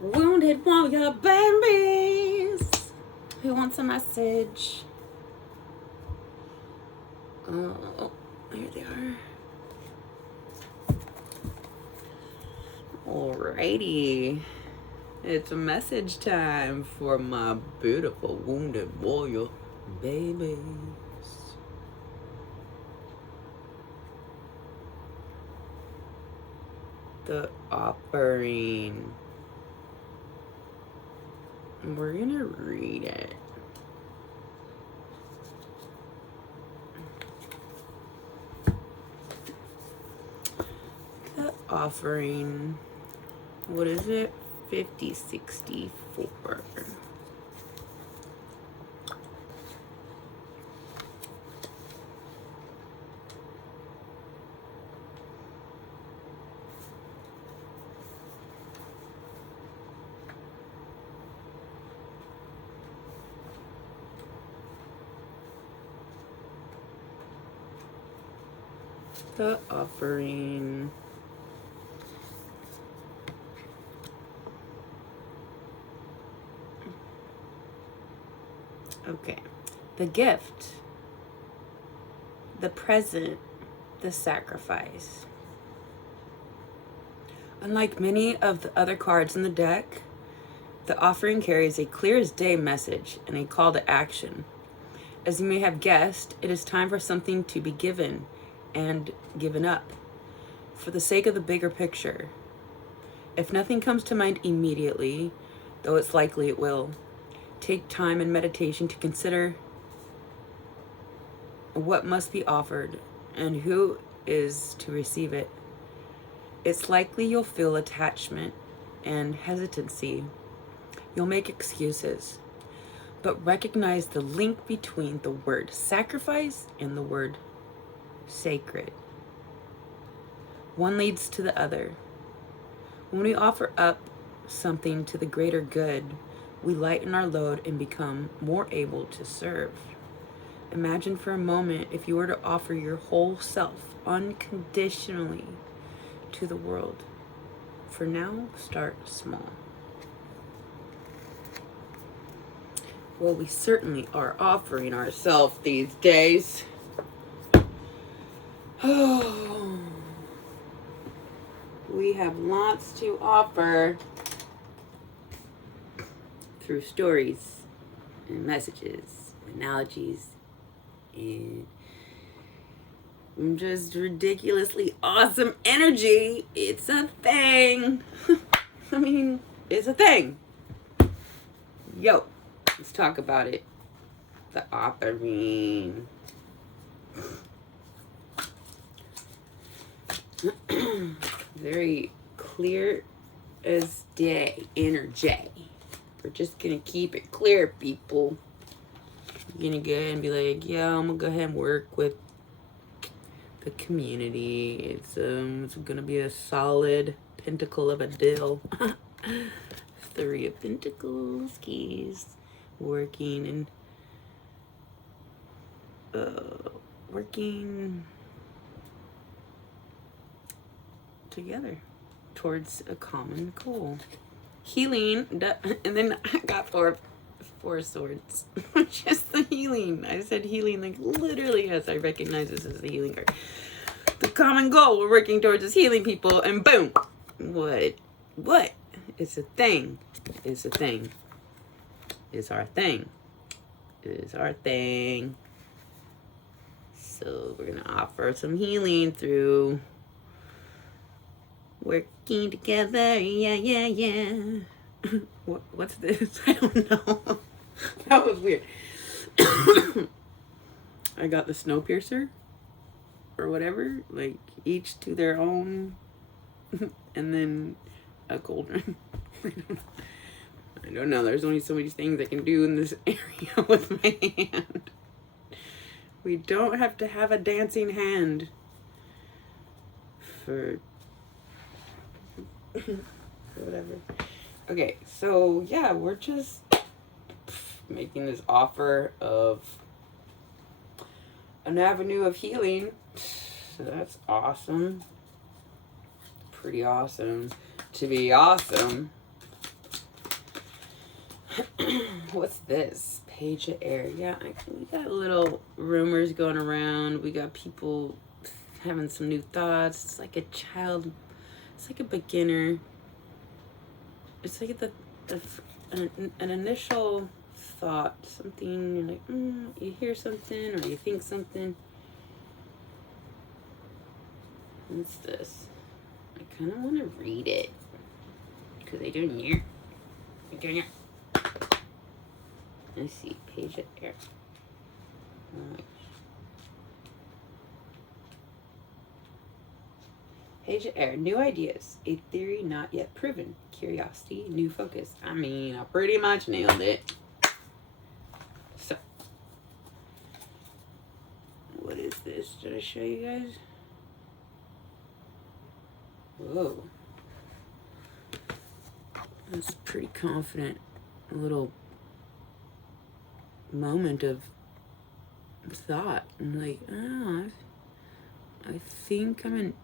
Wounded warrior babies. Who wants a message? Oh, here they are. Alrighty. It's message time for my beautiful wounded warrior babies. The offering. We're gonna read it. The offering. What is it? 5064. The offering. Okay. The gift. The present. The sacrifice. Unlike many of the other cards in the deck, the offering carries a clear as day message and a call to action. As you may have guessed, it is time for something to be given and given up for the sake of the bigger picture. If nothing comes to mind immediately, though it's likely it will, take time and meditation to consider what must be offered and who is to receive it. It's likely you'll feel attachment and hesitancy. You'll make excuses, but recognize the link between the word sacrifice and the word sacred. One leads to the other. When we offer up something to the greater good, we lighten our load and become more able to serve. Imagine for a moment if you were to offer your whole self unconditionally to the world. For now, start small. Well, we certainly are offering ourselves these days. Oh, we have lots to offer through stories and messages, analogies, and just ridiculously awesome energy. It's a thing. I mean, it's a thing. Yo, let's talk about it. The offering. Very clear as day energy. We're just gonna keep it clear, people. You're gonna go ahead and be like, yeah, I'm gonna go ahead and work with the community. It's gonna be a solid pentacle of a dill. 3 of Pentacles, keys, working together towards a common goal. Healing, and then I got four swords, which is the healing. I said healing like literally as I recognize this as the healing card. The common goal we're working towards is healing people, and boom, what? It's a thing. It's a thing. It's our thing. It is our thing. So we're gonna offer some healing through working together. Yeah. What's this? I don't know. That was weird. I got the Snowpiercer or whatever, like each to their own, and then a cauldron. I don't know. There's only so many things I can do in this area with my hand. We don't have to have a dancing hand for whatever. Okay, so yeah, we're just making this offer of an avenue of healing. So that's awesome. Pretty awesome. To be awesome, What's this? Page of Air. Yeah, we got little rumors going around. We got people having some new thoughts. It's like a child. It's like a beginner. It's like an initial thought. Something you're like, you hear something or you think something. What's this? I kind of want to read it because I don't know. Let's see, Page of Air. Page of Air, new ideas, a theory not yet proven, curiosity, new focus. I mean, I pretty much nailed it. So, what is this? Did I show you guys? Whoa. That's pretty confident. A little moment of thought. I'm like, I think I'm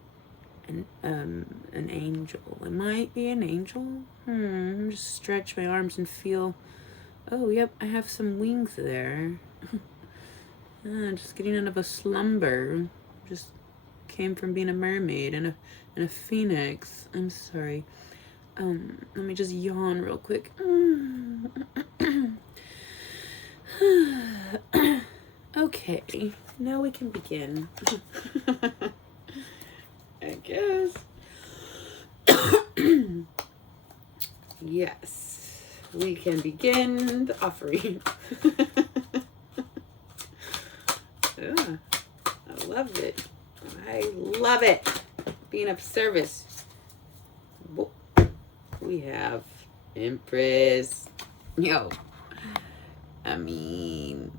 an angel. I might be an angel. Just stretch my arms and feel, oh, yep, I have some wings there. Just getting out of a slumber. Just came from being a mermaid and a phoenix. I'm sorry. Let me just yawn real quick. Okay, now we can begin. I guess. Yes, we can begin the offering. Yeah, I love it. I love it. Being of service. We have Empress. Yo, I mean,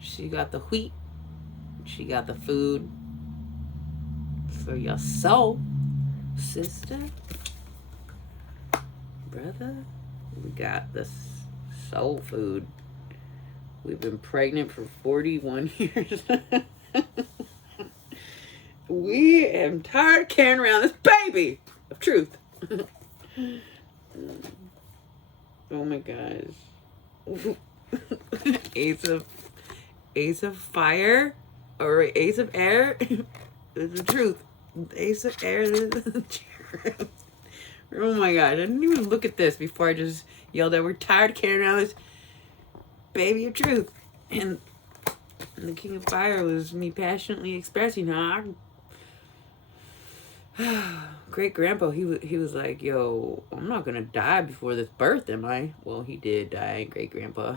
she got the wheat. She got the food for your soul, sister, brother. We got the soul food. We've been pregnant for 41 years. We am tired of carrying around this baby of truth. Oh my gosh. Ace of fire or Ace of air is the truth. Ace of air is the truth. Oh my gosh, I didn't even look at this before I just yelled out, we're tired of carrying around this baby of truth. And the King of Fire was me passionately expressing how great grandpa, he was like, yo, I'm not gonna die before this birth, am I? Well, he did die, great grandpa.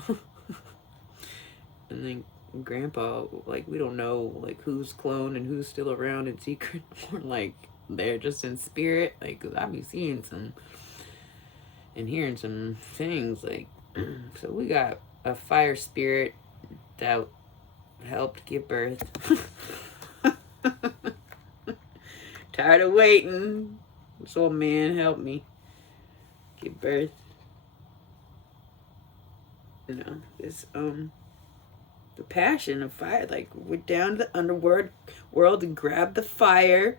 And then grandpa, like, we don't know like who's cloned and who's still around in secret, or like they're just in spirit. Like, 'cause I be seeing some and hearing some things, like, so we got a fire spirit that helped give birth. Tired of waiting. This old man helped me give birth. You know, this the passion of fire. Like, we're down to the underworld and grabbed the fire,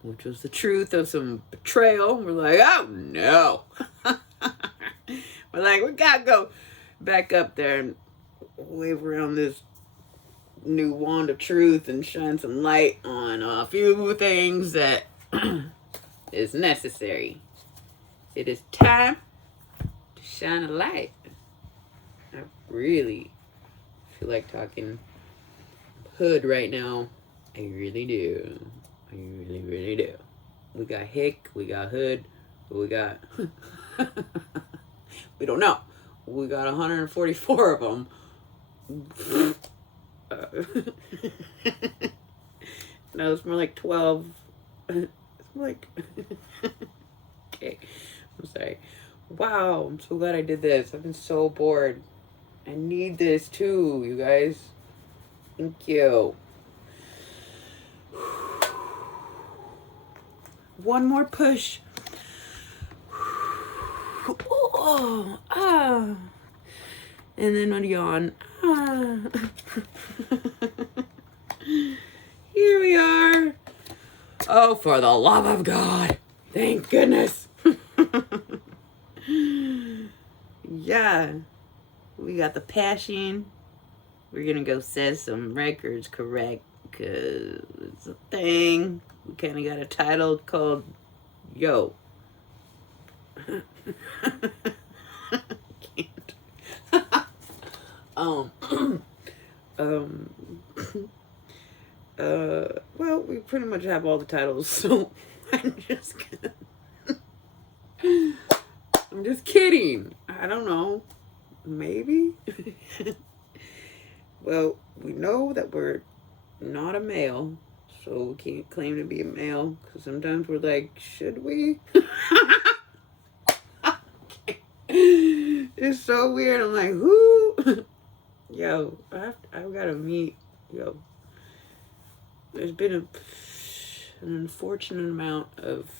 which was the truth of some betrayal. We're like, oh no. We're like, we gotta go back up there and wave around this new wand of truth and shine some light on a few things that is necessary. It is time to shine a light. I really feel like talking hood right now. I really do. I really, really do. We got hick, we got hood, but we got we don't know. We got 144 of them. No, it's more like 12. It's more like okay, I'm sorry. Wow, I'm so glad I did this. I've been so bored. I need this too, you guys. Thank you. One more push. Oh, ah. And then a yawn. Ah. Here we are. Oh, for the love of God. Thank goodness. Yeah, we got the passion. We're gonna go set some records correct, because it's a thing. We kind of got a title called Yo. Can't. um, um, well, we pretty much have all the titles, so I'm just gonna. I'm just kidding. I don't know. Maybe. Well, we know that we're not a male, so we can't claim to be a male, because sometimes we're like, should we? It's so weird. I'm like, who? Yo, I've got to meet. Yo, there's been an unfortunate amount of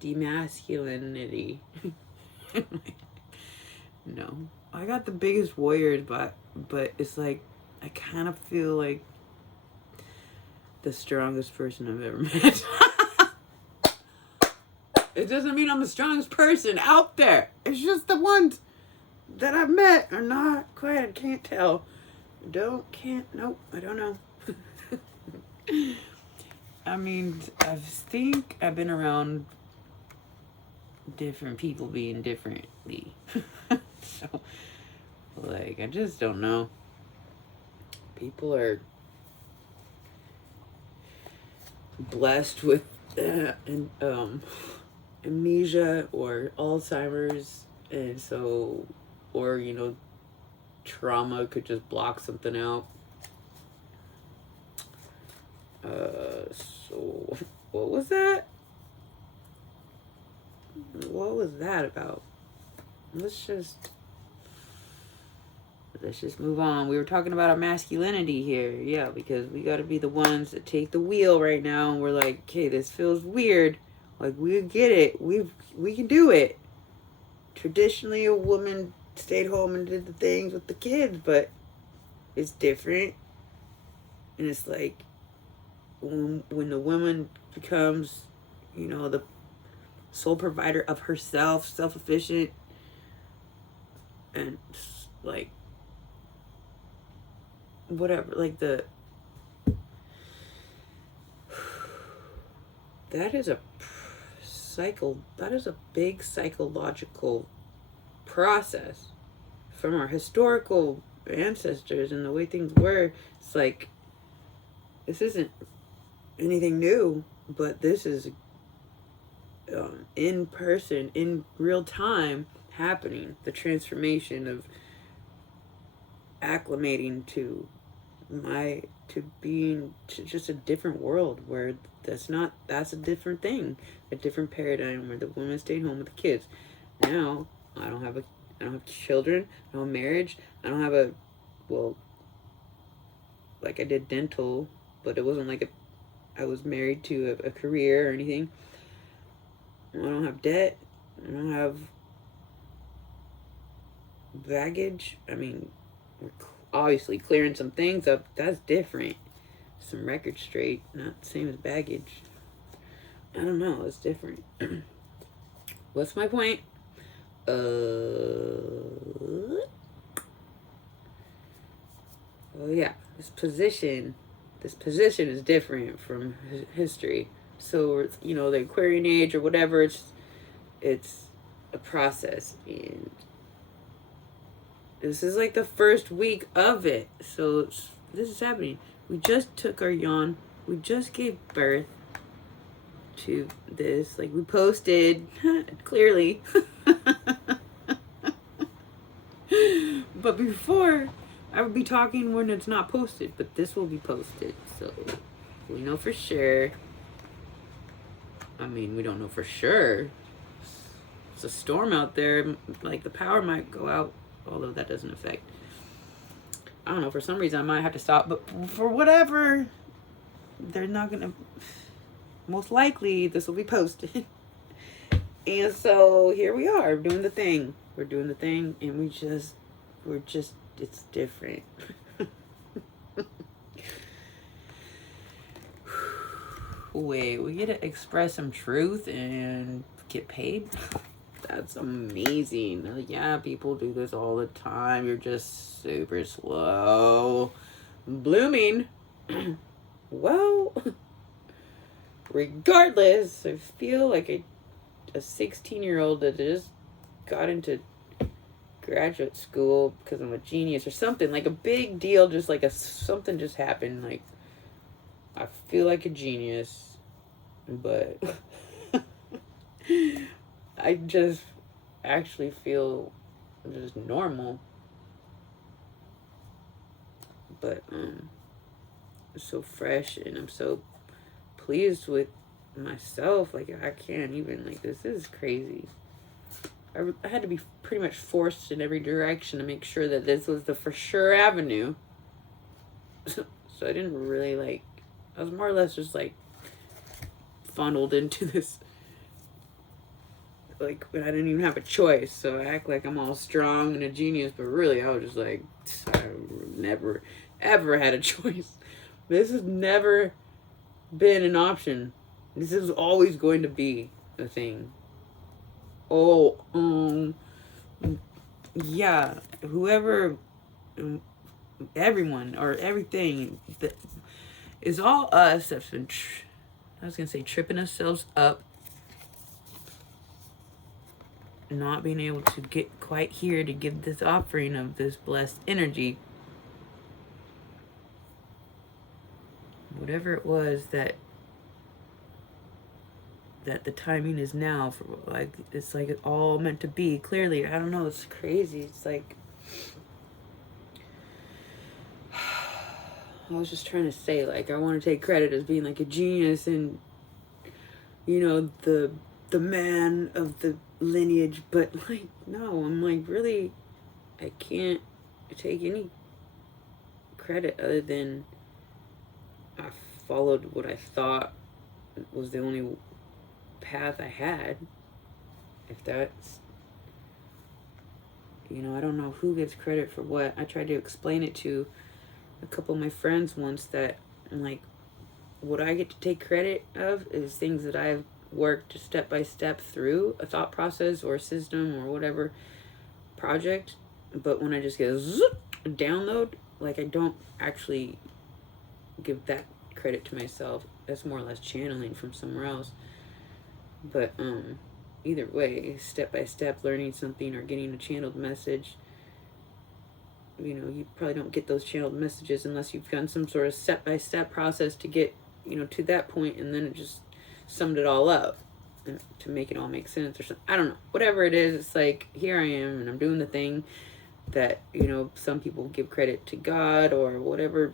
demasculinity. No, I got the biggest warriors, but it's like I kind of feel like the strongest person I've ever met. It doesn't mean I'm the strongest person out there. It's just the ones that I've met are not quite. I can't tell. Nope, I don't know. I mean, I think I've been around different people being differently. So, like, I just don't know. People are blessed with amnesia or Alzheimer's, and so, or, you know, trauma could just block something out. So, what was that? What was that about? Let's just move on. We were talking about our masculinity here. Yeah, because we got to be the ones that take the wheel right now, and we're like, okay, this feels weird. Like, we get it. We can do it. Traditionally, a woman stayed home and did the things with the kids, but it's different. And it's like, when the woman becomes, you know, the sole provider of herself, self-efficient, and like whatever, like that is a big psychological process from our historical ancestors and the way things were. It's like, this isn't anything new, but this is in person, in real time happening. The transformation of acclimating to being to just a different world where that's a different thing, a different paradigm where the woman stayed home with the kids. Now I don't have children, I don't have marriage, I don't have like I did dental, but it wasn't like I was married to a career or anything. I don't have debt, I don't have baggage. I mean, we're obviously clearing some things up. That's different. Some records straight, not the same as baggage. I don't know. It's different. What's my point? Oh yeah, this position is different from history. So, you know, the Aquarian age or whatever. It's a process, and this is like the first week of it. So this is happening. We just took our yawn. We just gave birth to this. Like, we posted, clearly. But before, I would be talking when it's not posted. But this will be posted. So we know for sure. I mean, we don't know for sure. It's a storm out there. Like, the power might go out. Although that doesn't affect. I don't know, for some reason I might have to stop. But for whatever, they're not going to. Most likely, this will be posted. And so, here we are, doing the thing. We're doing the thing, and it's different. Wait, we get to express some truth and get paid? That's amazing. Like, yeah, people do this all the time. You're just super slow blooming. Well, regardless, I feel like a 16-year-old that just got into graduate school because I'm a genius or something, like a big deal, just like something just happened. Like, I feel like a genius, but I just actually feel just normal. But it's so fresh, and I'm so pleased with myself. Like, I can't even, like, this is crazy. I had to be pretty much forced in every direction to make sure that this was the for sure avenue. So I didn't really, like, I was more or less just, like, funneled into this, like, I didn't even have a choice. So I act like I'm all strong and a genius, but really I was just like, I never ever had a choice. This has never been an option. This is always going to be a thing. Oh, yeah, whoever, everyone or everything that is all us that's been, I was gonna say, tripping ourselves up, not being able to get quite here to give this offering of this blessed energy. Whatever it was that the timing is now for, like, it's like it's all meant to be. Clearly, I don't know, it's crazy. It's like, I was just trying to say, like, I want to take credit as being like a genius and, you know, the man of the lineage, but like, no, I'm like, really, I can't take any credit other than I followed what I thought was the only path I had. If that's, you know, I don't know who gets credit for what. I tried to explain it to a couple of my friends once, that I'm like, what I get to take credit of is things that I've worked step by step through a thought process or a system or whatever project. But when I just get a download, like, I don't actually give that credit to myself. That's more or less channeling from somewhere else. But either way, step by step learning something or getting a channeled message, you know, you probably don't get those channeled messages unless you've done some sort of step by step process to get, you know, to that point, and then it just summed it all up and to make it all make sense or something. I don't know. Whatever it is, it's like, here I am and I'm doing the thing that, you know, some people give credit to God or whatever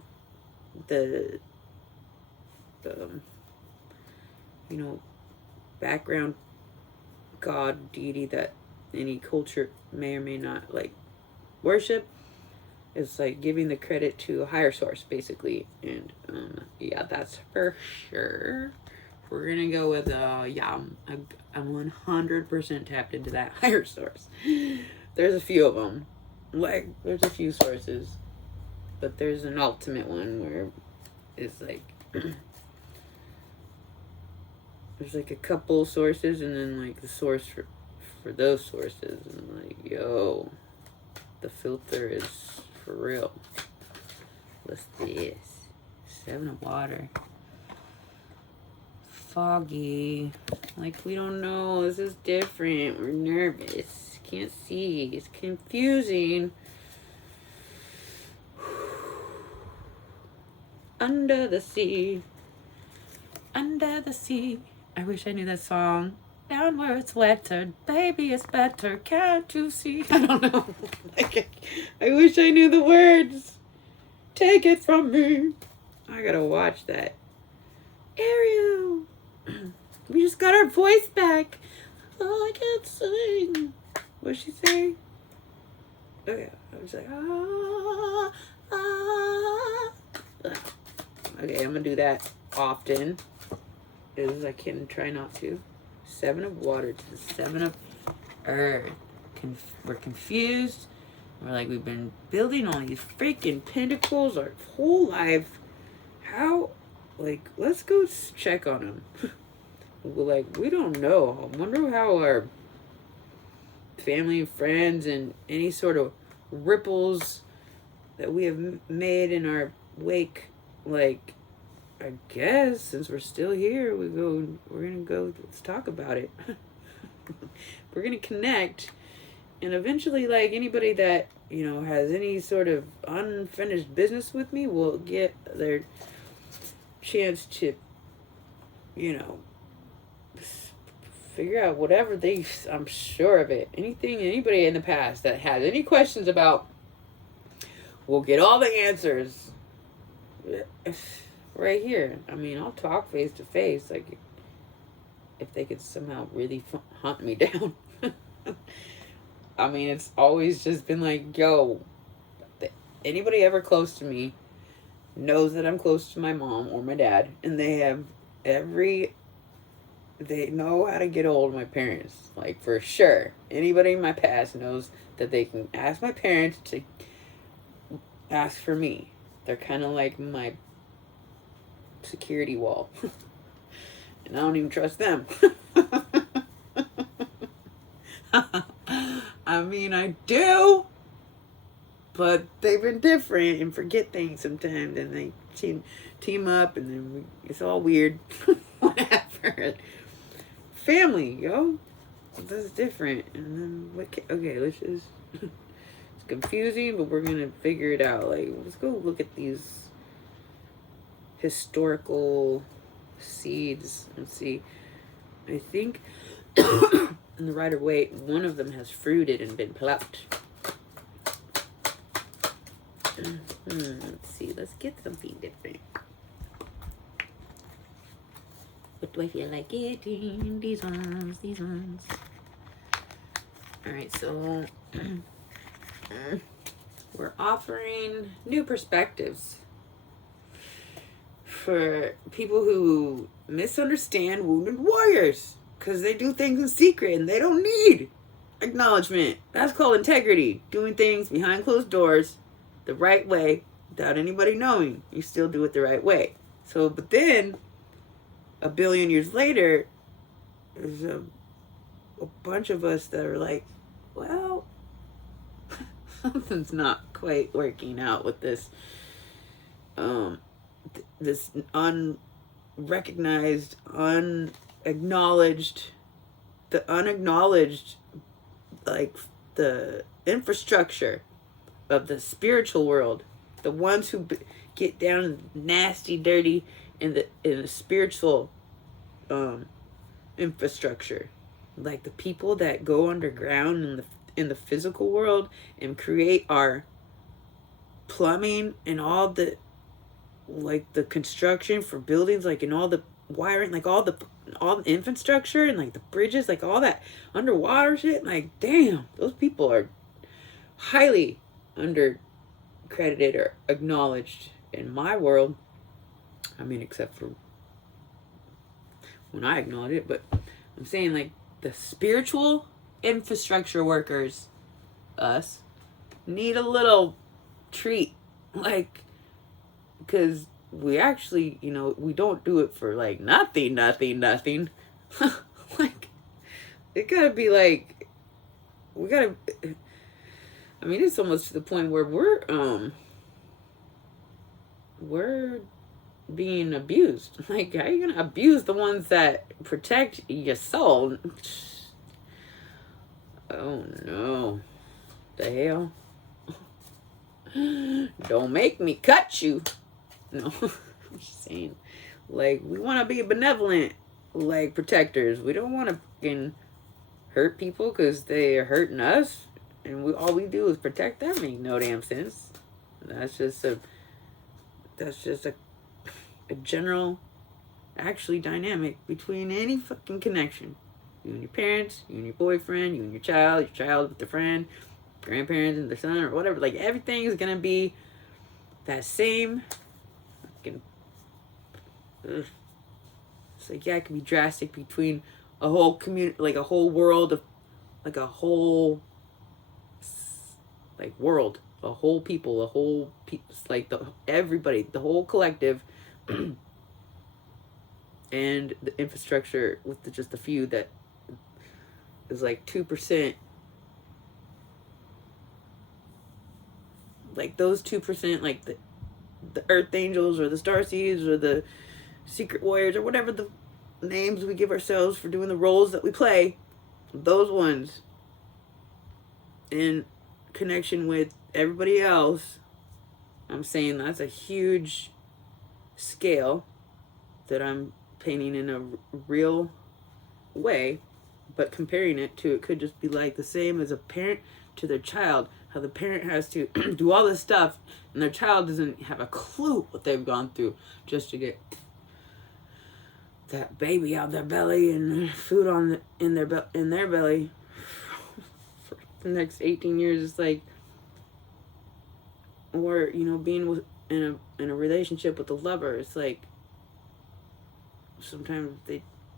the you know, background god deity that any culture may or may not like worship. It's like giving the credit to a higher source, basically. And yeah, that's for sure. We're gonna go with yeah, I'm 100% tapped into that higher source. There's a few of them, like, there's a few sources, but there's an ultimate one where it's like there's like a couple sources, and then like the source for those sources, and like, yo, the filter is for real. What's this? 7 of water. Foggy. Like, we don't know. This is different. We're nervous. Can't see. It's confusing. Under the sea. Under the sea. I wish I knew that song. Down where it's wetter, baby, it's better. Can't you see? I don't know. Like, I wish I knew the words. Take it from me. I gotta watch that. Ariel, we just got our voice back. Oh, I can't sing. What'd she say? Okay, I was like, ah, ah. Okay, I'm gonna do that often, as I can try not to. 7 of water to the 7 of earth. We're confused. We're like, we've been building all these freaking pentacles our whole life. How? Like, let's go check on them. We're like, we don't know. I wonder how our family and friends and any sort of ripples that we have made in our wake. Like, I guess since we're still here, we're gonna go, let's talk about it. We're gonna connect, and eventually, like, anybody that, has any sort of unfinished business with me will get their chance to, you know, figure out whatever I'm sure of it. Anybody in the past that has any questions about, we'll get all the answers right here. I mean, I'll talk face to face, like, if they could somehow really hunt me down. I mean, it's always just been like, yo, anybody ever close to me knows that I'm close to my mom or my dad, and they know how to get hold of my parents. Like, for sure. Anybody in my past knows that they can ask my parents to ask for me. They're kind of like my security wall. And I don't even trust them. I mean, I do, but they've been different and forget things sometimes, and they team up, and then it's all weird. Whatever. Family, yo, that's different. And then okay, let's just. It's confusing, but we're gonna figure it out. Like, let's go look at these historical seeds and see. I think in the Rider-Waite, one of them has fruited and been plucked. Let's see. Let's get something different. What do I feel like getting? These ones. Alright, so we're offering new perspectives for people who misunderstand wounded warriors, because they do things in secret and they don't need acknowledgement. That's called integrity. Doing things behind closed doors the right way without anybody knowing. You still do it the right way. So, but then, a billion years later, there's a bunch of us that are like, well, something's not quite working out with this, this unrecognized, unacknowledged, like, the infrastructure of the spiritual world, the ones who get down nasty, dirty in the spiritual infrastructure, like the people that go underground in the physical world and create our plumbing and all the, like, the construction for buildings, like, and all the wiring, like all the infrastructure and, like, the bridges, like all that underwater shit. Like, damn, those people are highly undercredited or acknowledged in my world. I mean, except for when I acknowledge it, but I'm saying, like, the spiritual infrastructure workers, us, need a little treat, like, because we actually, we don't do it for, like, nothing. Like, it gotta be like, I mean, it's almost to the point where we're being abused. Like, how are you gonna abuse the ones that protect your soul? Oh no. The hell? Don't make me cut you. No. I'm just saying, like, we want to be benevolent, like, protectors. We don't want to fucking hurt people because they are hurting us, and all we do is protect them. Make no damn sense. That's just a general, actually, dynamic between any fucking connection. You and your parents, you and your boyfriend, you and your child with their friend, grandparents and their son, or whatever. Like, everything is gonna be that same fucking. It's like, yeah, it can be drastic between a whole community, like a whole world of, like a whole, like, world, a whole people, like everybody, the whole collective, and the infrastructure with just a few that is like 2% like those 2%, like the Earth Angels or the Starseeds or the Secret Warriors or whatever the names we give ourselves for doing the roles that we play, those ones in connection with everybody else, I'm saying that's a huge scale that I'm painting in a real way. But comparing it to, it could just be like the same as a parent to their child, how the parent has to do all this stuff and their child doesn't have a clue what they've gone through just to get that baby out their belly and food in their belly for the next 18 years. It's like, or being in a relationship with a lover, it's like sometimes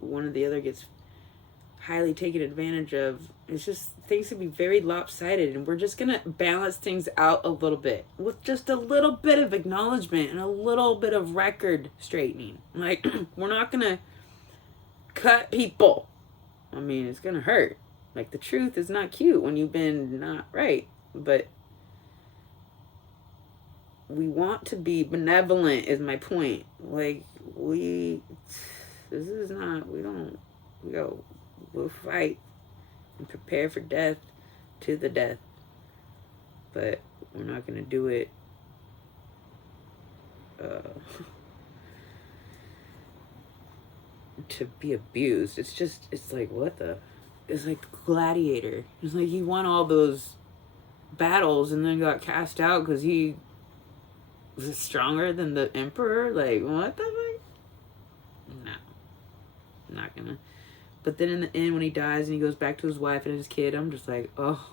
one or the other gets highly taken advantage of. It's just, things can be very lopsided, and we're just gonna balance things out a little bit with just a little bit of acknowledgement and a little bit of record straightening. Like, we're not gonna cut people. I mean, it's gonna hurt. Like, the truth is not cute when you've been not right, but we want to be benevolent is my point. Like, we'll fight and prepare for death to the death, but we're not going to do it to be abused. It's like, it's like Gladiator. It's like he won all those battles and then got cast out because he was stronger than the emperor. Like, what the fuck? No, I'm not gonna. But then in the end, when he dies and he goes back to his wife and his kid, I'm just like, oh,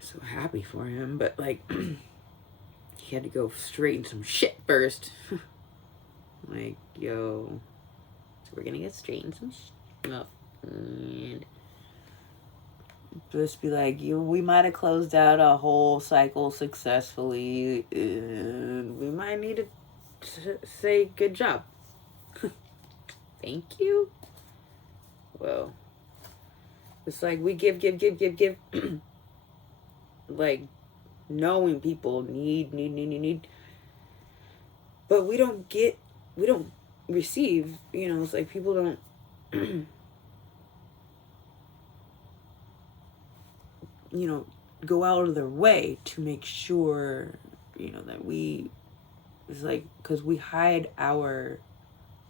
so happy for him. But like, he had to go straighten some shit first. Like, yo, so we're gonna get straightened some shit up and just be like, we might have closed out a whole cycle successfully, and we might need to say good job. Thank you. Well, it's like we give. Like, knowing people need. But we don't receive, it's like people don't, go out of their way to make sure, that it's like, because we hide our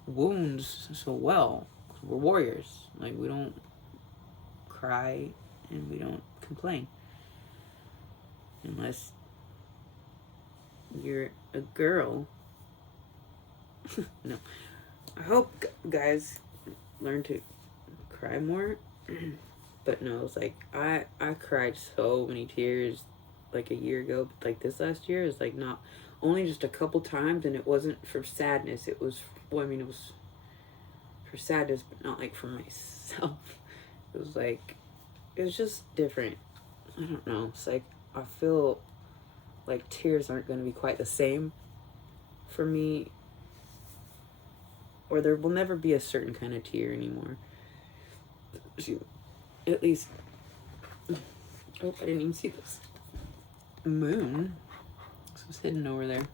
wounds so well. We're warriors. Like, we don't cry and we don't complain unless you're a girl. No, I hope guys learn to cry more. But no, it's like I cried so many tears like a year ago, but like this last year is like not only just a couple times, and it wasn't for sadness. It was, well, I mean, it was for sadness, but not like for myself. It was like, it was just different. I don't know. It's like I feel like tears aren't going to be quite the same for me, or there will never be a certain kind of tear anymore. At least, oh, I didn't even see this moon. This was hidden over there.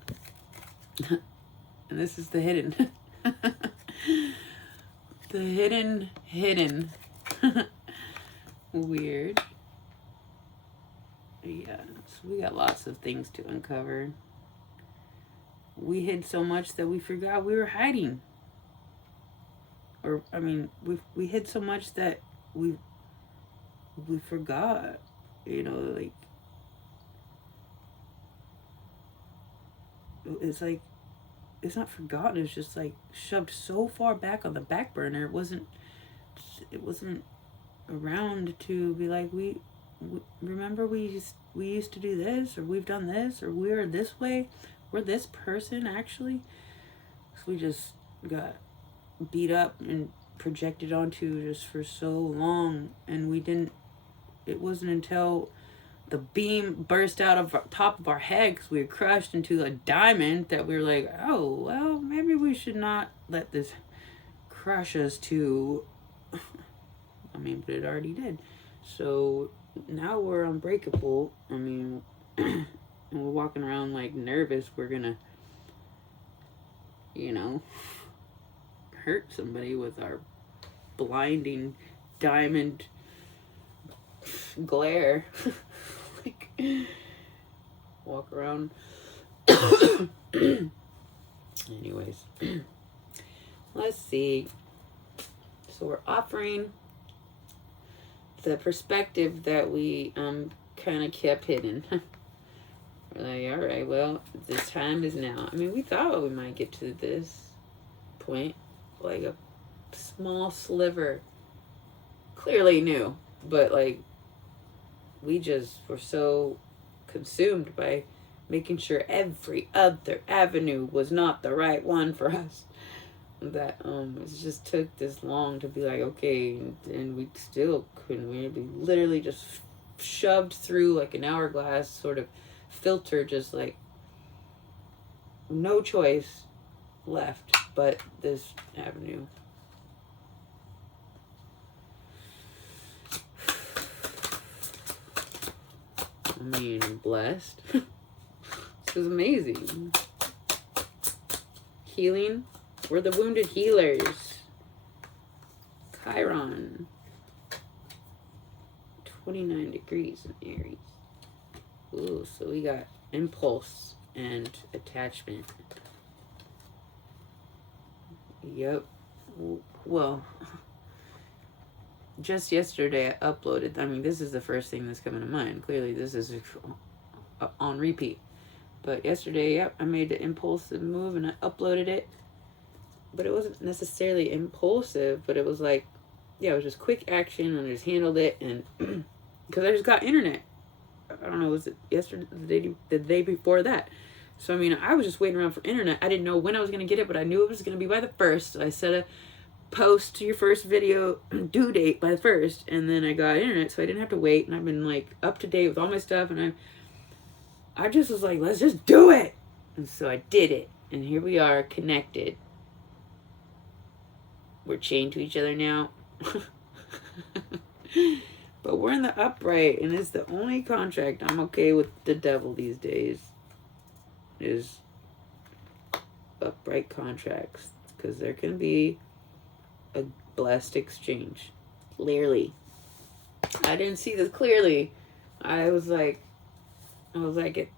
And this is the hidden. The hidden. Weird. Yeah, so we got lots of things to uncover. We hid so much that we forgot we were hiding. Or, I mean, we hid so much that we forgot, like, it's like, it's not forgotten, it's just like shoved so far back on the back burner. It wasn't around to be like, we remember we used to do this, or we've done this, or we're this way, we're this person actually. So we just got beat up and projected onto just for so long, and it wasn't until the beam burst out of top of our head because we were crushed into a diamond that we were like, oh, well, maybe we should not let this crush us to, I mean, but it already did. So now we're unbreakable. I mean, and we're walking around like nervous, we're gonna, you know, hurt somebody with our blinding diamond glare. Like, walk around. Anyways, let's see. So we're offering the perspective that we kind of kept hidden. We're like, all right, well, the time is now. I mean, we thought we might get to this point, like a small sliver. Clearly new, but like, we just were so consumed by making sure every other avenue was not the right one for us that it just took this long to be like, okay, and we still couldn't. We'd be literally just shoved through like an hourglass sort of filter, just like no choice left but this avenue. I mean, blessed. This is amazing. Healing. We're the wounded healers. Chiron. 29 degrees in Aries. Ooh, so we got impulse and attachment. Yep. Well, just yesterday I uploaded, I mean, this is the first thing that's coming to mind. Clearly this is on repeat. But yesterday, yep, I made the impulsive move and I uploaded it. But it wasn't necessarily impulsive, but it was like, yeah, it was just quick action and I just handled it. And because I just got internet. I don't know, was it yesterday, the day before that? So, I mean, I was just waiting around for internet. I didn't know when I was going to get it, but I knew it was going to be by the 1st. So I set a post to your first video due date by the 1st. And then I got internet, so I didn't have to wait. And I've been, like, up to date with all my stuff. And I just was like, let's just do it. And so I did it. And here we are, connected. We're chained to each other now. But we're in the upright, and it's the only contract I'm okay with the devil these days is upright contracts, because there can be a blessed exchange. Clearly. I didn't see this clearly. I was like, it,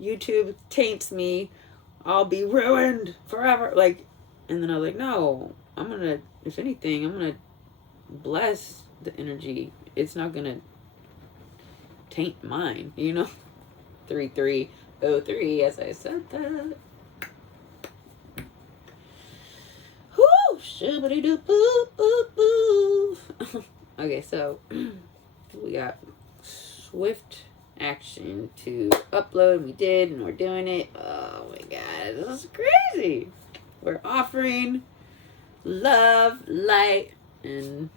YouTube taints me. I'll be ruined forever. Like, and then I was like, no, I'm going to, if anything, I'm going to bless the energy. It's not going to taint mine, you know? 3303, as I said that. Whoo! Shibbity-doo-boo-boo-boo. Okay, so we got swift action to upload. We did, and we're doing it. Oh my god, this is crazy. We're offering love, light, and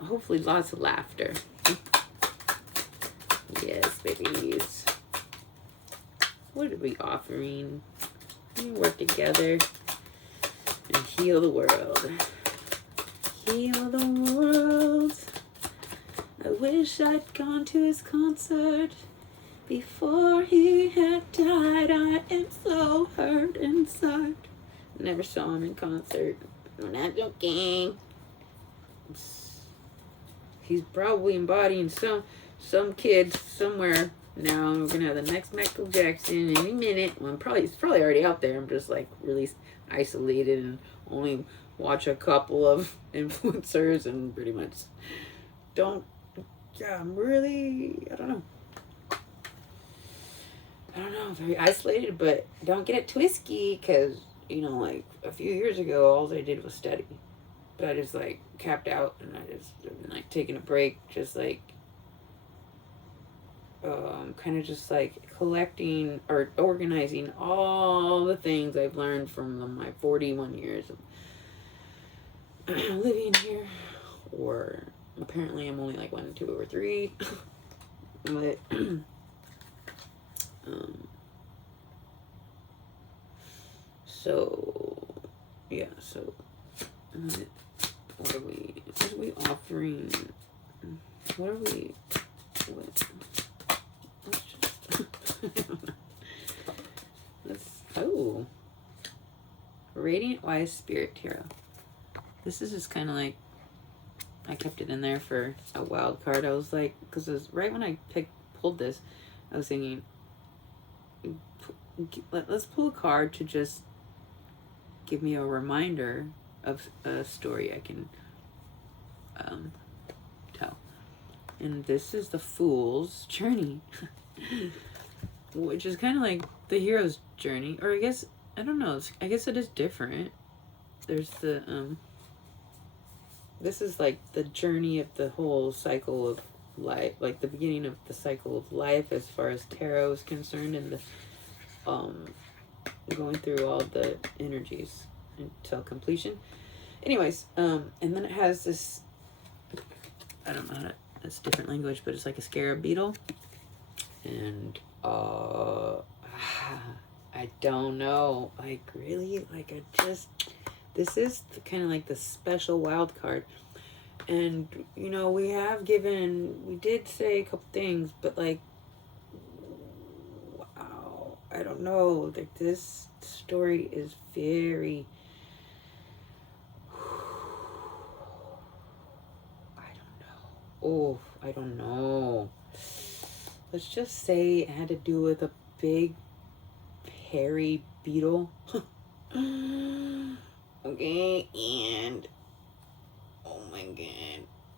hopefully lots of laughter. Yes, babies. What are we offering? We work together and heal the world. Heal the world. I wish I'd gone to his concert before he had died. I am so hurt inside. Never saw him in concert. I'm not joking. He's probably embodying some kid somewhere now. We're gonna have the next Michael Jackson any minute. Well, it's probably already out there. I'm just like really isolated and only watch a couple of influencers and pretty much don't. Yeah, I'm really, I don't know, very isolated, but don't get it twisty, because, you know, like a few years ago, all I did was study, but I just like capped out, and I just like taking a break, just like kind of just like collecting or organizing all the things I've learned from my 41 years of living here, or apparently I'm only like 1, 2, or 3, but so yeah, so what are we offering? What are we Wise Spirit Tarot. This is just kind of like, I kept it in there for a wild card. I was like, because it was right when I pulled this, I was thinking, let's pull a card to just give me a reminder of a story I can tell. And this is the Fool's Journey, which is kind of like the hero's journey, or I guess, I don't know, I guess it is different. There's the this is like the journey of the whole cycle of life, like the beginning of the cycle of life as far as tarot is concerned, and the going through all the energies until completion. Anyways, and then it has this, I don't know how to, it's different language, but it's like a scarab beetle, and I don't know, like really, like I just, this is kind of like the special wild card. And, you know, we did say a couple things, but like, wow, I don't know, like this story is very, I don't know. Let's just say it had to do with a big, hairy beetle. Okay, and oh my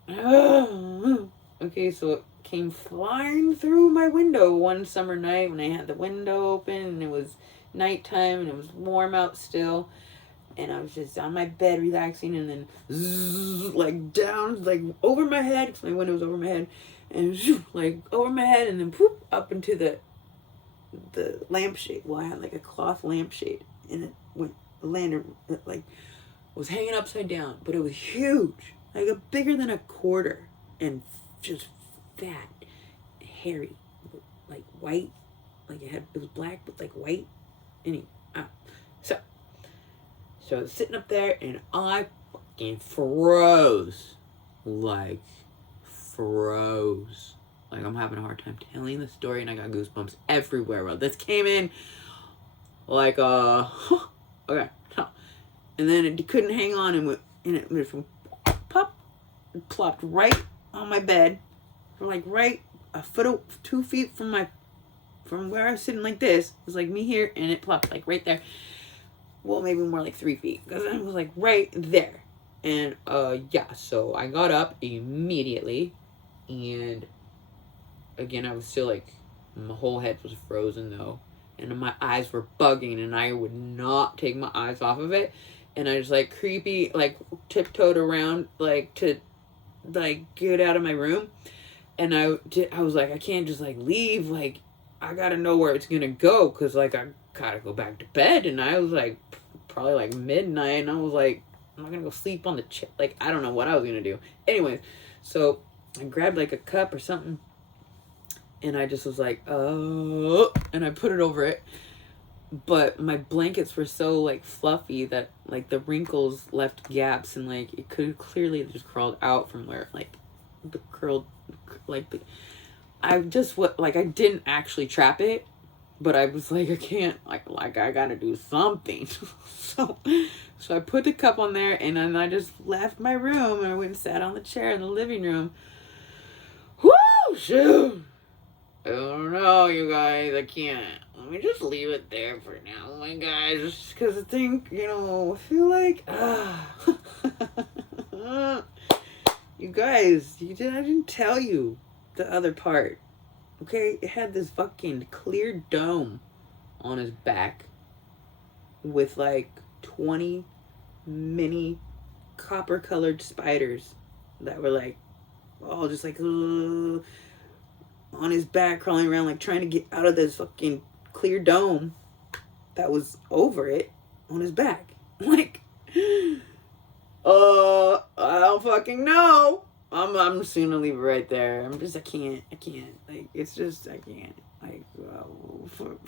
god. Okay, so it came flying through my window one summer night when I had the window open and it was nighttime and it was warm out still. And I was just on my bed relaxing, and then zzz, like down, like over my head, because my window was over my head, and zzz, like over my head, and then poop up into the lampshade. Well, I had like a cloth lampshade, and it went, the lantern, like, was hanging upside down, but it was huge, like bigger than a quarter, and just fat, hairy, like white, like it was black, but like white, anyway, So I was sitting up there and I fucking froze. Like, froze. Like, I'm having a hard time telling the story and I got goosebumps everywhere. Well, this came in like, okay. And then it couldn't hang on and it went from pop, and plopped right on my bed. Like, right a foot, 2 feet from where I was sitting like this. It was like me here and it plopped like right there. Well, maybe more like 3 feet, because it was like right there. And yeah, so I got up immediately, and again, I was still like, my whole head was frozen though, and my eyes were bugging, and I would not take my eyes off of it. And I just like creepy, like tiptoed around, like to like get out of my room. And I was like, I can't just like leave, like I gotta know where it's gonna go, because like I gotta go back to bed. And I was like, probably like midnight, and I was like, I'm not gonna go sleep on the chair. Like, I don't know what I was gonna do. Anyways, so I grabbed like a cup or something, and I just was like, oh, and I put it over it. But my blankets were so like fluffy that like the wrinkles left gaps, and like it could clearly just crawled out from where like the curled, like, but I just like I didn't actually trap it, but I was like, I can't, like I gotta do something. so I put the cup on there, and then I just left my room, and I went and sat on the chair in the living room. Whoo, shoot. I don't know, you guys, I can't. Let me just leave it there for now. Oh my gosh, just because I think, you know, I feel like, you guys, I didn't tell you the other part. Okay, it had this fucking clear dome on his back with like 20 mini copper colored spiders that were like all just like on his back, crawling around, like trying to get out of this fucking clear dome that was over it on his back. Like, I don't fucking know. I'm just gonna leave it right there. I can't. Like, it's just, I can't. Like,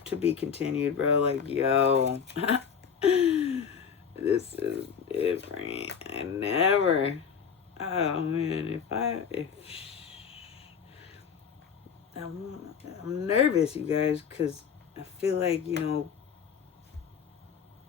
to be continued, bro. Like, yo, this is different. I never. Oh man, I'm nervous, you guys, because I feel like, you know,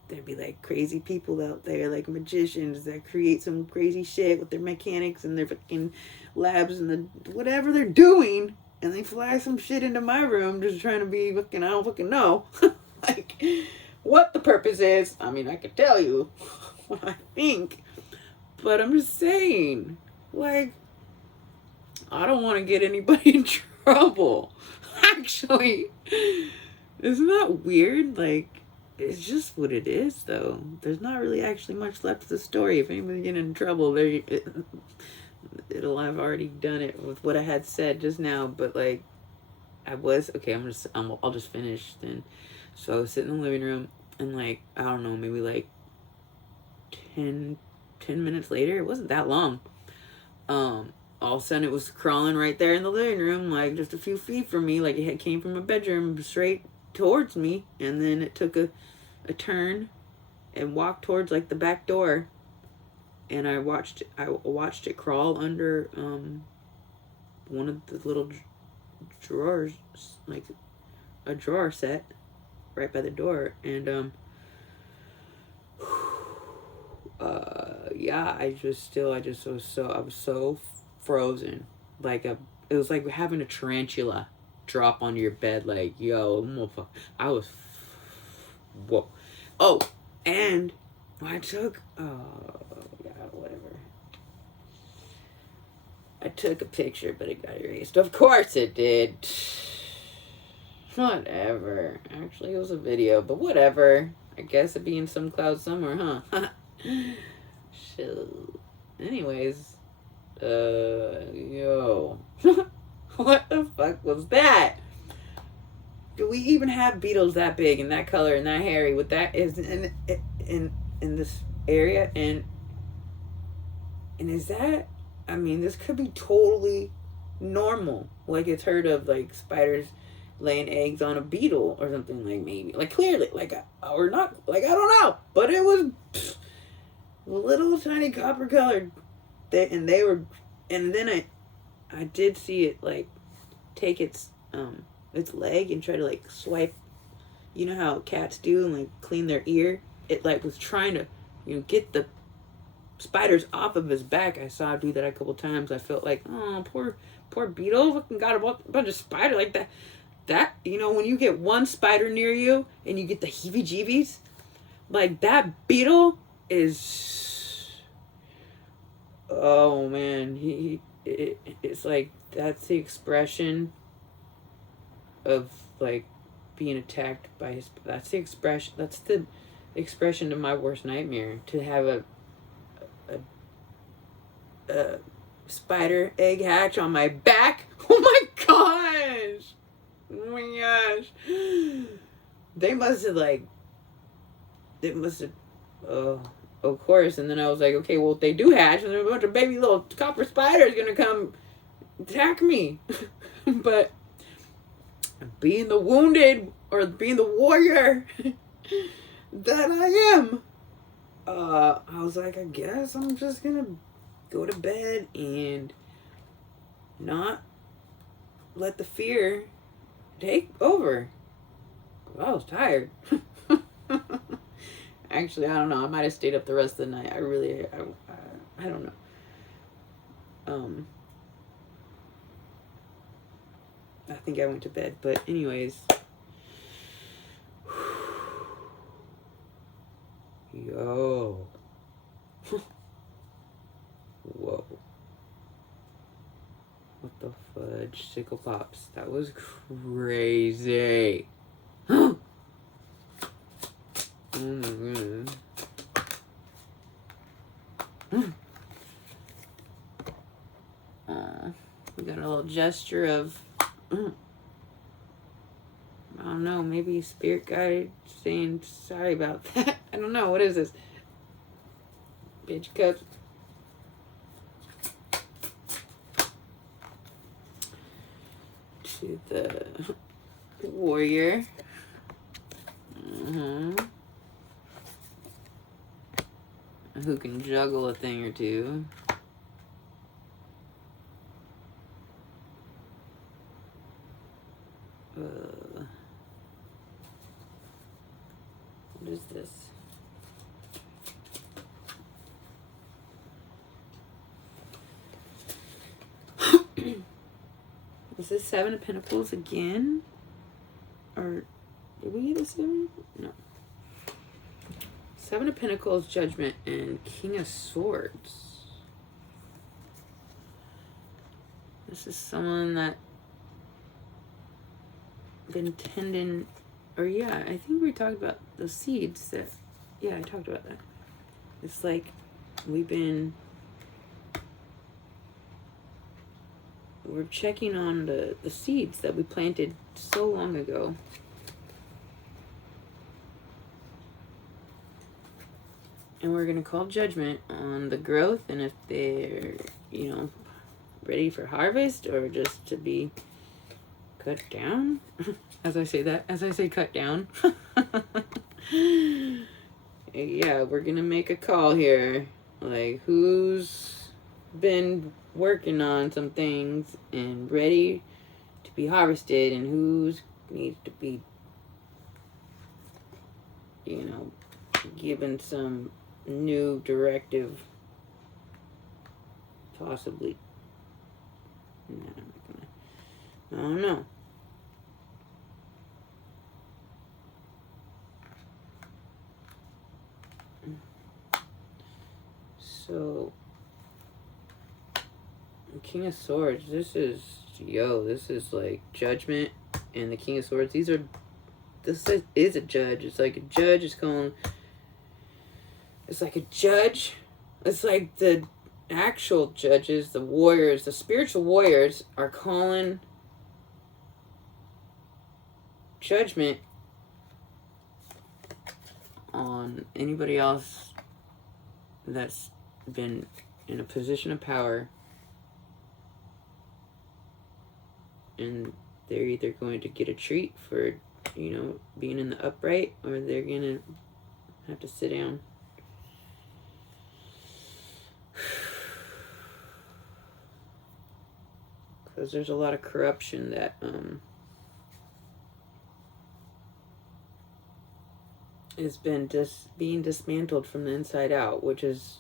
there'd be like crazy people out there, like magicians that create some crazy shit with their mechanics and their fucking labs and the whatever they're doing, and they fly some shit into my room just trying to be fucking, I don't fucking know. Like, what the purpose is. I mean, I could tell you what I think, but I'm just saying, like, I don't want to get anybody in trouble. Actually, isn't that weird? Like, it's just what it is, though. There's not really actually much left of the story. If anybody's getting in trouble, it'll I've already done it with what I had said just now. But like, I'll just finish then. So I was sitting in the living room, and like, I don't know, maybe like 10 minutes later, it wasn't that long. All of a sudden it was crawling right there in the living room, like just a few feet from me, like it had came from a bedroom straight towards me, and then it took a turn and walked towards like the back door, and I watched it crawl under one of the little drawers, like a drawer set right by the door, and yeah, I was so frozen. Like it was like having a tarantula drop onto your bed. Like, yo, motherfucker. I was, whoa. Oh, and I took, whatever. I took a picture, but it got erased. Of course it did. Whatever. Actually, it was a video, but whatever. I guess it'd be in some cloud somewhere, huh? Shit. Anyways, yo. What the fuck was that? Do we even have beetles that big and that color and that hairy with that is in this area? And is that, I mean, this could be totally normal. Like, it's heard of like spiders laying eggs on a beetle or something, like, maybe, like, clearly, like, or not, like, I don't know, but it was little tiny copper colored, and then I did see it like take its leg and try to like swipe, you know how cats do, and like clean their ear. It like was trying to, get the spiders off of his back. I saw it do that a couple times. I felt like, oh, poor beetle, fucking got a bunch of spider like that. That, when you get one spider near you and you get the heebie-jeebies, like, that beetle is, oh man, it's like, that's the expression of like being attacked by that's the expression of my worst nightmare, to have a spider egg hatch on my back. Oh my gosh. Oh my gosh. They must have, oh, of course. And then I was like, okay, well, if they do hatch, and there's a bunch of baby little copper spiders gonna come attack me. But being the wounded, or being the warrior that I am, I was like, I guess I'm just gonna go to bed and not let the fear take over. I was tired. Actually, I don't know. I might have stayed up the rest of the night. I don't know. I think I went to bed. But anyways. Yo. Whoa. What the fudge? Sickle Pops. That was crazy. Oh my god. We got a little gesture of, I don't know, maybe spirit guide saying sorry about that. I don't know. What is this? Bitch cup. To the warrior. Who can juggle a thing or two. What is this? Is this Seven of Pentacles again? Or did we get a seven? No. Seven of Pentacles, Judgment, and King of Swords. This is someone that been tending, or yeah, I think we talked about those seeds that, yeah, I talked about that. It's like we're checking on the seeds that we planted so long ago. And we're going to call judgment on the growth and if they're, you know, ready for harvest or just to be cut down. As I say cut down. Yeah, we're going to make a call here. Like, who's been working on some things and ready to be harvested, and who's needs to be, you know, given some new directive, possibly. No, I don't know. So, King of Swords, this is like Judgment and the King of Swords. This is a judge. It's like a judge is calling. It's like a judge. It's like the actual judges, the warriors, the spiritual warriors are calling judgment on anybody else that's been in a position of power, and they're either going to get a treat for, you know, being in the upright, or they're gonna have to sit down. Because there's a lot of corruption that has been being dismantled from the inside out, which is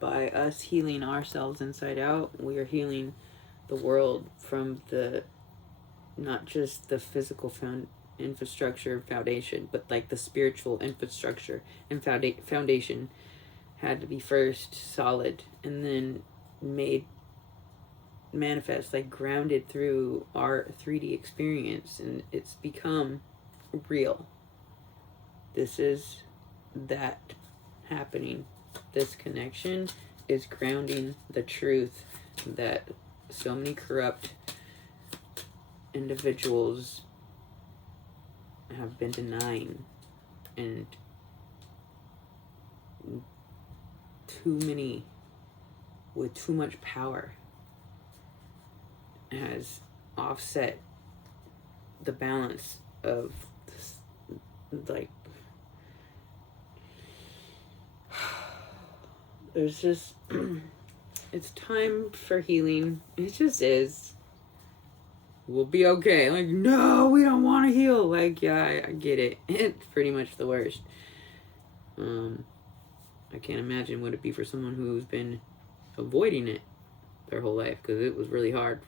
by us healing ourselves inside out, we are healing the world from not just the physical infrastructure foundation, but like the spiritual infrastructure and foundation had to be first solid and then made manifest, like grounded through our 3D experience, and it's become real. This is that happening. This connection is grounding the truth that so many corrupt individuals have been denying, and too many with too much power has offset the balance of this, like, there's just it's time for healing. It just is. We'll be okay. Like, no, we don't want to heal. Like, yeah, I get it. It's pretty much the worst. I can't imagine what it'd be for someone who's been avoiding it their whole life, because it was really hard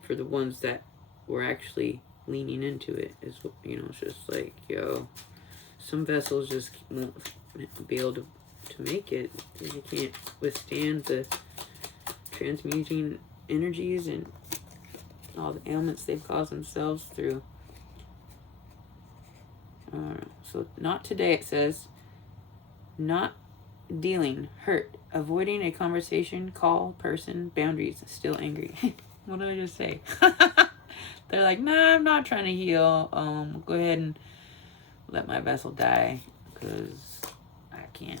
for the ones that were actually leaning into it. Is, you know, it's just like, yo, some vessels just won't be able to make it. You can't withstand the transmuting energies and all the ailments they've caused themselves through. So not today, it says. Not dealing, hurt, avoiding a conversation, call, person, boundaries, still angry. What did I just say? They're like, nah, I'm not trying to heal. Go ahead and let my vessel die, because I can't,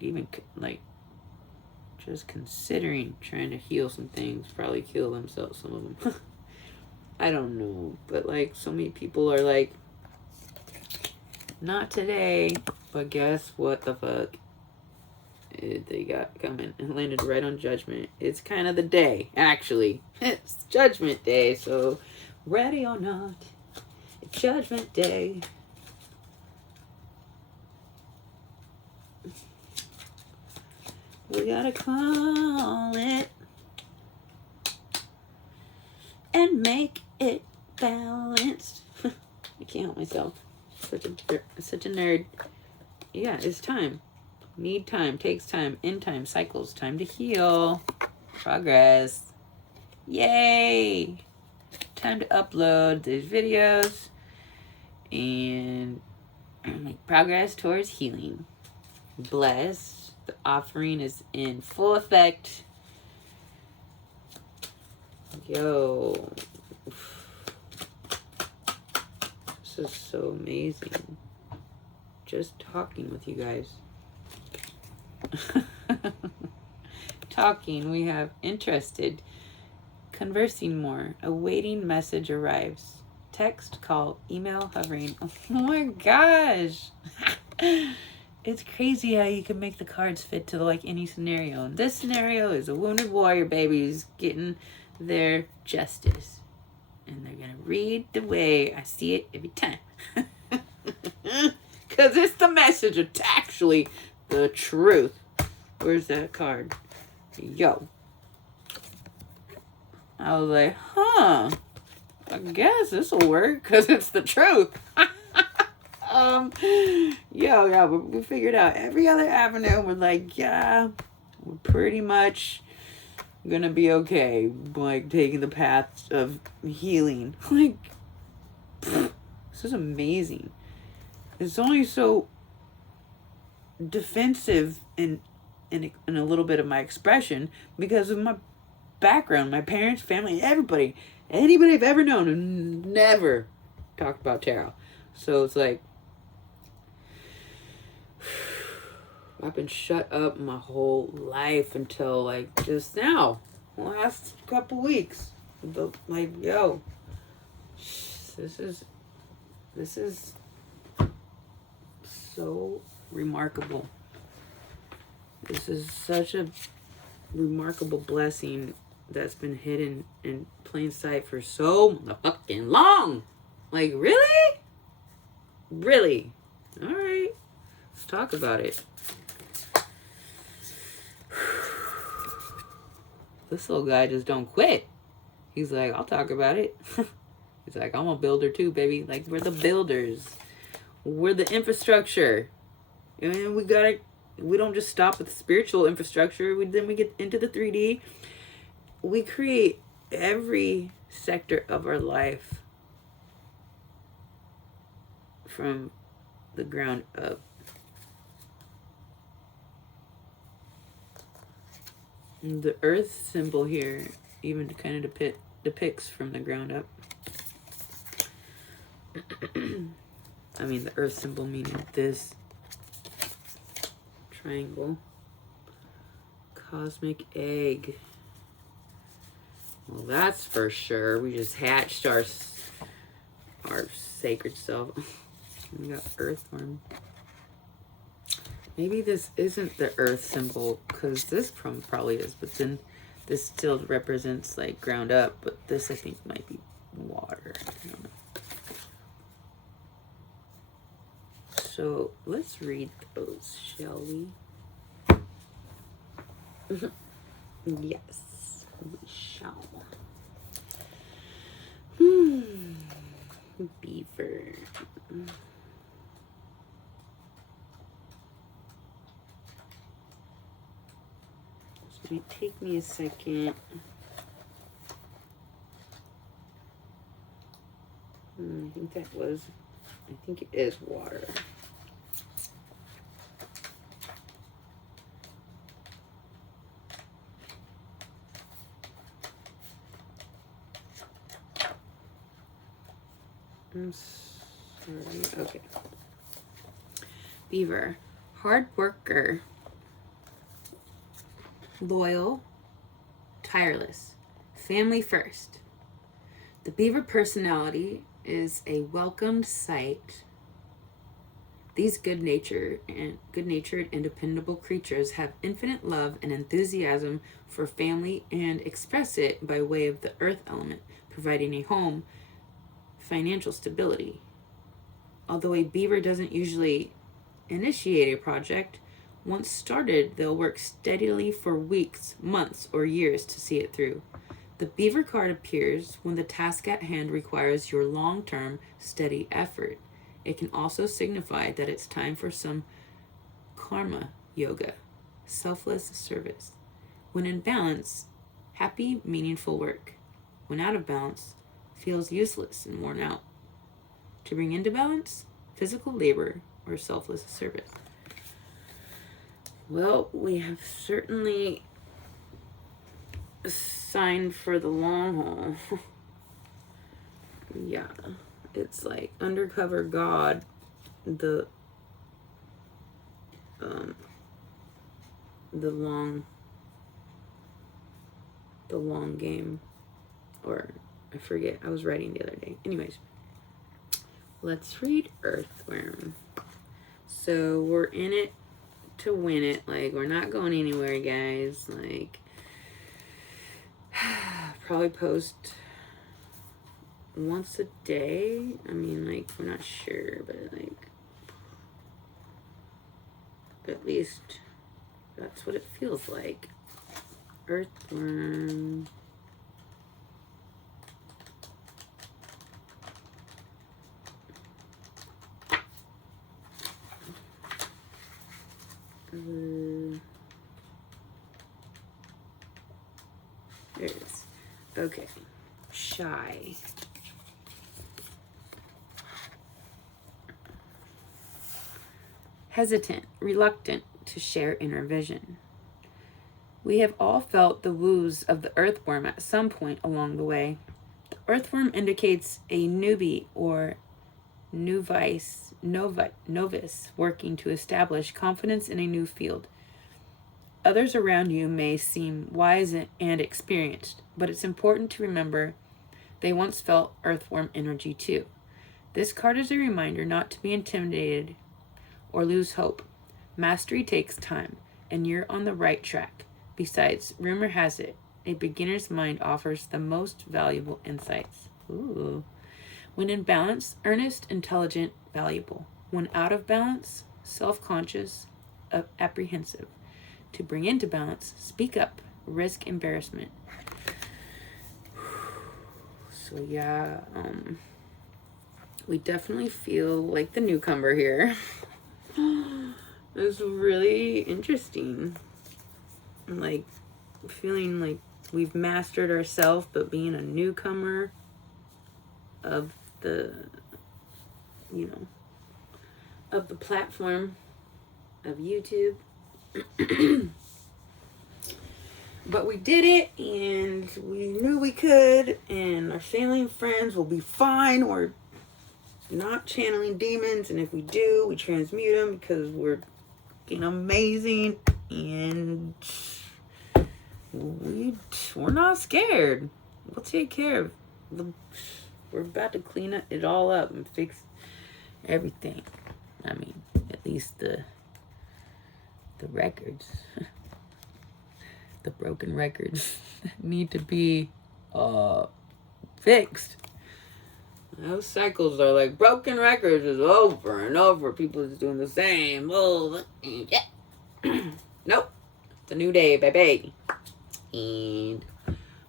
even just considering trying to heal some things, probably kill themselves, some of them. I don't know, but like, so many people are like, not today. But guess what the fuck they got coming and landed right on Judgment. It's kind of the day, actually. It's Judgment Day, so ready or not, it's Judgment Day. We gotta call it and make it balanced. I can't help myself. Such a nerd. Yeah, it's time. Need time, takes time, end time, cycles, time to heal. Progress. Yay! Time to upload these videos and make progress towards healing. Blessed. The offering is in full effect. Yo. This is so amazing. Just talking with you guys. Talking, we have interested. Conversing more. Awaiting message arrives. Text, call, email, hovering. Oh my gosh. It's crazy how you can make the cards fit to like any scenario. And this scenario is a wounded warrior baby's getting their justice. And they're going to read the way I see it every time. Because it's the message. It's actually the truth. Where's that card? Yo. I was like, huh. I guess this will work because it's the truth. Yeah, we figured out every other avenue. We're like, yeah, we're pretty much gonna be okay. Like, taking the path of healing. Like, this is amazing. It's only so defensive in a little bit of my expression because of my background, my parents, family, everybody. Anybody I've ever known never talked about tarot. So it's like, I've been shut up my whole life until like just now, last couple weeks. Like, yo, this is so remarkable. This is such a remarkable blessing that's been hidden in plain sight for so fucking long. Like, really? Really? All right. Let's talk about it. This little guy just don't quit. He's like, I'll talk about it. He's like, I'm a builder too, baby. Like, we're the builders. We're the infrastructure. And we don't just stop with the spiritual infrastructure. Then we get into the 3D. We create every sector of our life from the ground up. And the earth symbol here even kind of depicts from the ground up. I mean, the earth symbol meaning this triangle. Cosmic egg. Well, that's for sure. We just hatched our sacred self. We got earthworm. Maybe this isn't the earth symbol, because this probably is, but then this still represents like ground up, but this I think might be water. I don't know. So let's read those, shall we? Yes, we shall. Beaver. It might take me a second. I think it is water. I'm sorry. Okay. Beaver. Hard worker. Loyal. Tireless. Family first. The beaver personality is a welcomed sight. These good-natured and dependable creatures have infinite love and enthusiasm for family and express it by way of the earth element, providing a home, financial stability. Although a beaver doesn't usually initiate a project, once started, they'll work steadily for weeks, months, or years to see it through. The Beaver card appears when the task at hand requires your long-term, steady effort. It can also signify that it's time for some karma yoga, selfless service. When in balance, happy, meaningful work. When out of balance, feels useless and worn out. To bring into balance, physical labor or selfless service. Well, we have certainly signed for the long haul. Yeah, it's like undercover God, the long game, or I forget. I was writing the other day. Anyways, let's read Earthworm. So we're in it to win it. Like, we're not going anywhere, guys. Like, probably post once a day. I mean, like, we're not sure, but like, at least that's what it feels like. Earthworm. There it is. Okay. Shy. Hesitant, reluctant to share inner vision. We have all felt the woos of the earthworm at some point along the way. The earthworm indicates a newbie or novice working to establish confidence in a new field. Others around you may seem wise and experienced, but it's important to remember they once felt earthworm energy too. This card is a reminder not to be intimidated or lose hope. Mastery takes time, and you're on the right track. Besides, rumor has it, a beginner's mind offers the most valuable insights. Ooh. When in balance, earnest, intelligent, valuable. When out of balance, self-conscious, apprehensive. To bring into balance, speak up, risk embarrassment. So yeah, we definitely feel like the newcomer here. It's really interesting. Like, feeling like we've mastered ourselves, but being a newcomer of the, of the platform of YouTube. But we did it, and we knew we could, and our family and friends will be fine. We're not channeling demons, and if we do, we transmute them because we're amazing, and we're not scared. We'll take care of we're about to clean it all up and fix everything. I mean, at least the records. The broken records need to be fixed. Those cycles are like broken records is over and over. People is doing the same. Oh, yeah. Nope. It's a new day, baby. And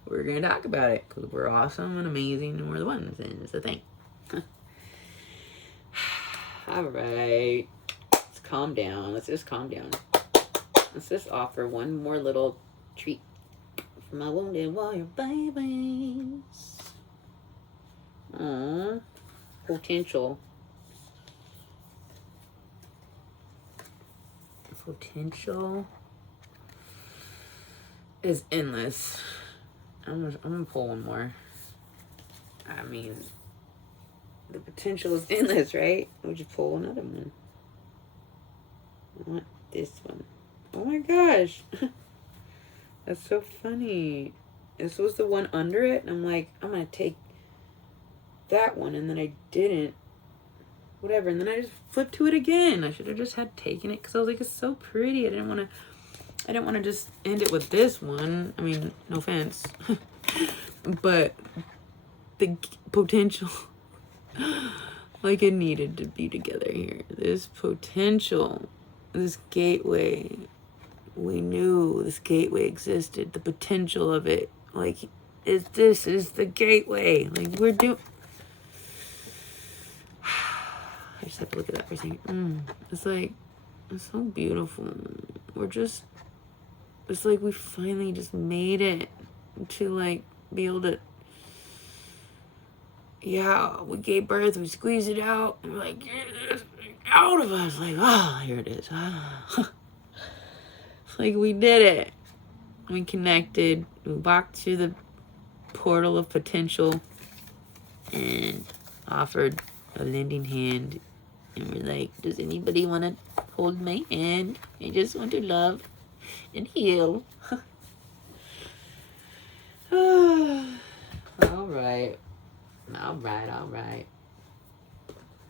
we're going to talk about it because we're awesome and amazing and we're the ones, and it's the thing. All right. Let's calm down. Let's just calm down. Let's just offer one more little treat for my wounded warrior babies. Aww. Potential. Potential is endless. I'm gonna pull one more. I mean, the potential is endless, right? Would you pull another one? I want this one. Oh my gosh. That's so funny. This was the one under it, and I'm like, I'm gonna take that one, and then I didn't. Whatever, and then I just flipped to it again. I should have just had taken it because I was like, it's so pretty. I didn't want to just end it with this one. I mean, no offense. But the potential, like, it needed to be together here. This potential, this gateway, we knew this gateway existed. The potential of it, like, this is the gateway. Like, we're doing... I just have to look at that for a second. It's like, it's so beautiful. We're just... It's like we finally just made it to, like, be able to... Yeah, we gave birth, we squeezed it out, and we're like, get this out of us. Like, oh, here it is. It's like we did it. We connected. We walked through the portal of potential and offered a lending hand. And we're like, does anybody want to hold my hand? I just want to love and heal. All right. All right.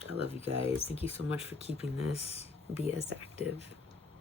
I love you guys. Thank you so much for keeping this BS active.